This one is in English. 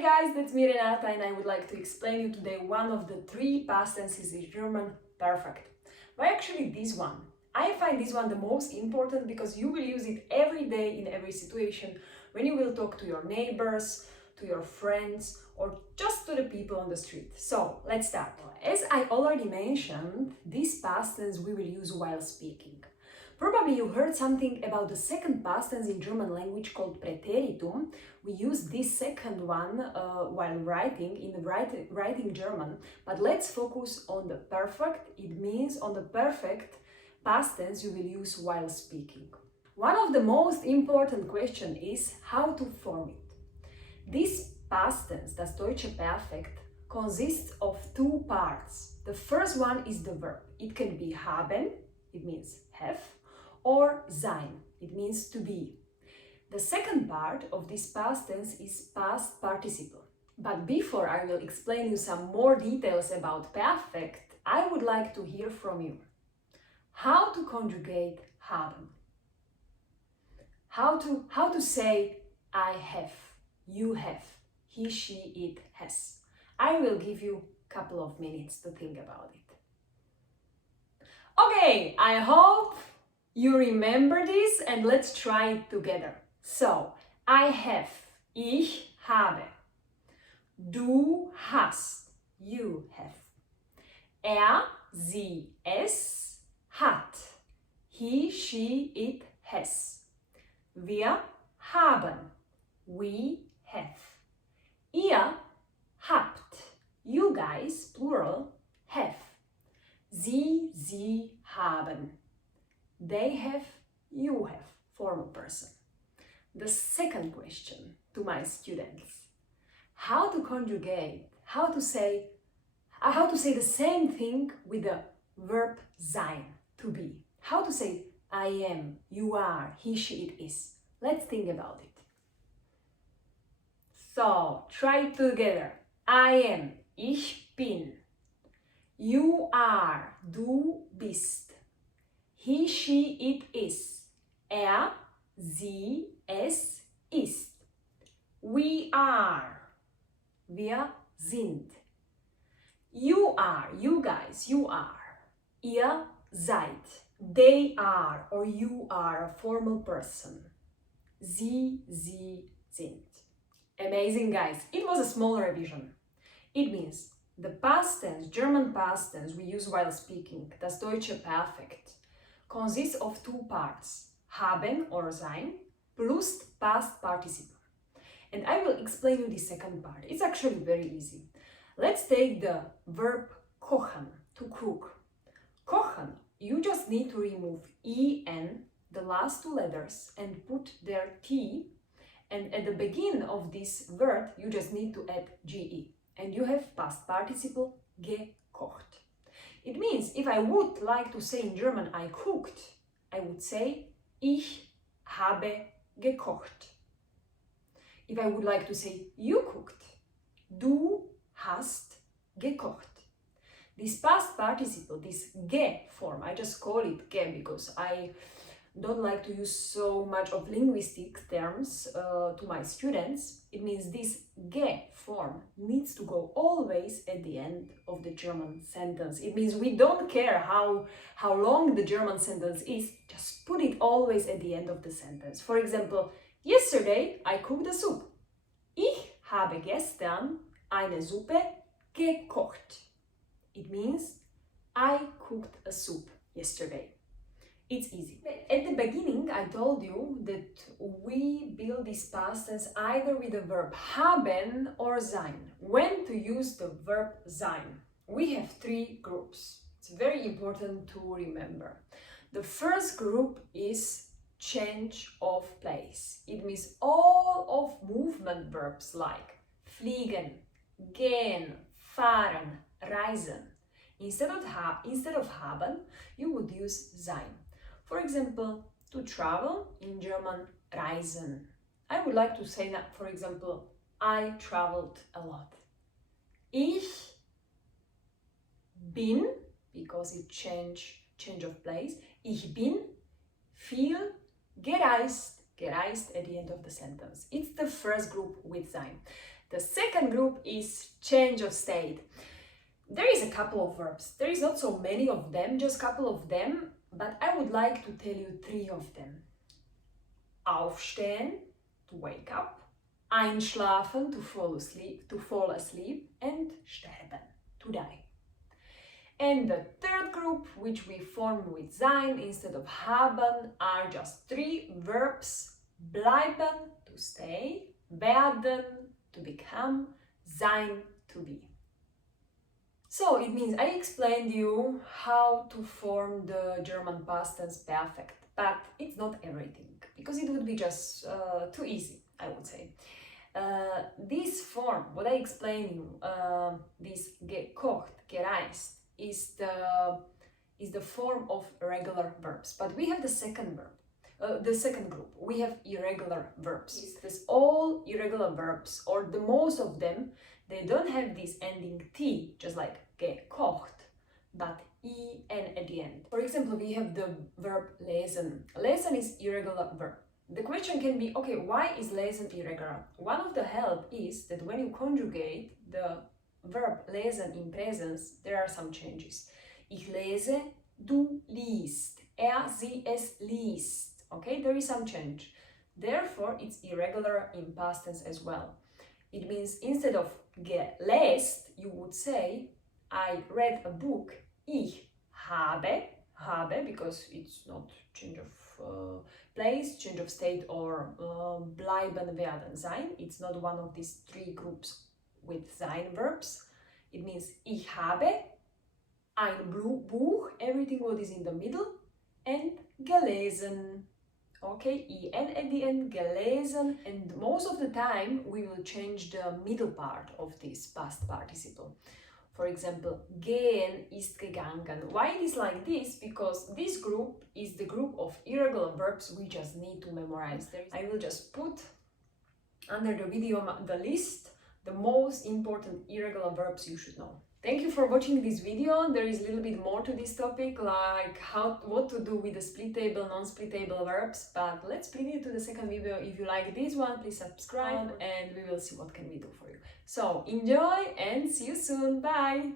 Hi guys, that's me Renata and I would like to explain you today one of the three past tenses in German, perfect. Why actually this one? I find this one the most important because you will use it every day in every situation when you will talk to your neighbors, to your friends or just to the people on the street. So let's start. As I already mentioned, this past tense we will use while speaking. Probably you heard something about the second past tense in German language called Präteritum. We use this second one while writing, in writing German. But let's focus on the perfect. It means on the perfect past tense you will use while speaking. One of the most important questions is how to form it. This past tense, das deutsche Perfekt, consists of two parts. The first one is the verb. It can be haben, it means have, or sein, it means to be. The second part of this past tense is past participle. But before I will explain you some more details about perfect, I would like to hear from you. How to conjugate haben? How to say I have, you have, he, she, it has. I will give you a couple of minutes to think about it. Okay, I hope you remember this and let's try it together. So, I have, ich habe. Du hast, you have. Er, sie, es hat. He, she, it has. Wir haben, we have. Ihr habt, you guys, plural, have. Sie haben. They have, you have, formal person. The second question to my students: how to conjugate, how to say the same thing with the verb sein, to be. How to say I am, you are, he, she, it is. Let's think about it. So, try it together. I am, ich bin. You are, du bist. He, she, it is. Er, sie, es ist. We are. Wir sind. You are, you guys, you are. Ihr seid. They are or you are a formal person. Sie sind. Amazing guys, it was a small revision. It means the past tense, German past tense we use while speaking, das deutsche Perfekt, consists of two parts, haben or sein, plus past participle. And I will explain you the second part. It's actually very easy. Let's take the verb kochen, to cook. Kochen, you just need to remove en, the last two letters, and put their t, and at the beginning of this word you just need to add ge, and you have past participle gekocht. It means if I would like to say in German I cooked, I would say ich habe gekocht. If I would like to say you cooked, du hast gekocht. This past participle, this ge form, I just call it ge because I don't like to use so much of linguistic terms to my students. It means this ge form needs to go always at the end of the German sentence. It means we don't care how long the German sentence is, just put it always at the end of the sentence. For example, yesterday I cooked a soup. Ich habe gestern eine Suppe gekocht. It means I cooked a soup yesterday. It's easy. At the beginning, I told you that we build this past tense either with the verb haben or sein. When to use the verb sein? We have three groups. It's very important to remember. The first group is change of place. It means all of movement verbs like fliegen, gehen, fahren, reisen. Instead of haben, you would use sein. For example, to travel, in German, reisen. I would like to say that, for example, I traveled a lot. Ich bin, because it change of place, ich bin viel gereist at the end of the sentence. It's the first group with sein. The second group is change of state. There is a couple of verbs. There is not so many of them, just a couple of them, but I would like to tell you 3 of them. Aufstehen, to wake up, einschlafen, to fall asleep, and sterben, to die. And the third group, which we form with sein instead of haben, are just 3 verbs: bleiben, to stay, werden, to become, sein, to be. So it means I explained you how to form the German past tense perfect, but it's not everything, because it would be just too easy, I would say. This form, what I explained you, this gekocht, gereist, is the form of regular verbs. But we have the second verb, the second group. We have irregular verbs. This all irregular verbs, or the most of them, they don't have this ending t, just like gekocht, but en at the end. For example, we have the verb lesen. Lesen is irregular verb. The question can be, okay, why is lesen irregular? One of the help is that when you conjugate the verb lesen in presence, there are some changes. Ich lese, du liest, sie, es liest. Okay, there is some change. Therefore, it's irregular in past tense as well. It means instead of gelesen, you would say, I read a book. Ich habe, because it's not change of place, change of state, or bleiben, werden, sein. It's not one of these 3 groups with sein verbs. It means ich habe ein Buch, everything what is in the middle, and gelesen. Okay, en at the end, gelesen, and most of the time we will change the middle part of this past participle. For example, gehen ist gegangen. Why it is like this? Because this group is the group of irregular verbs we just need to memorize. I will just put under the video the list, the most important irregular verbs you should know. Thank you for watching this video. There is a little bit more to this topic, like what to do with the splittable, non-splittable verbs, but let's split it to the second video. If you like this one, please subscribe and we will see what can we do for you. So enjoy and see you soon. Bye!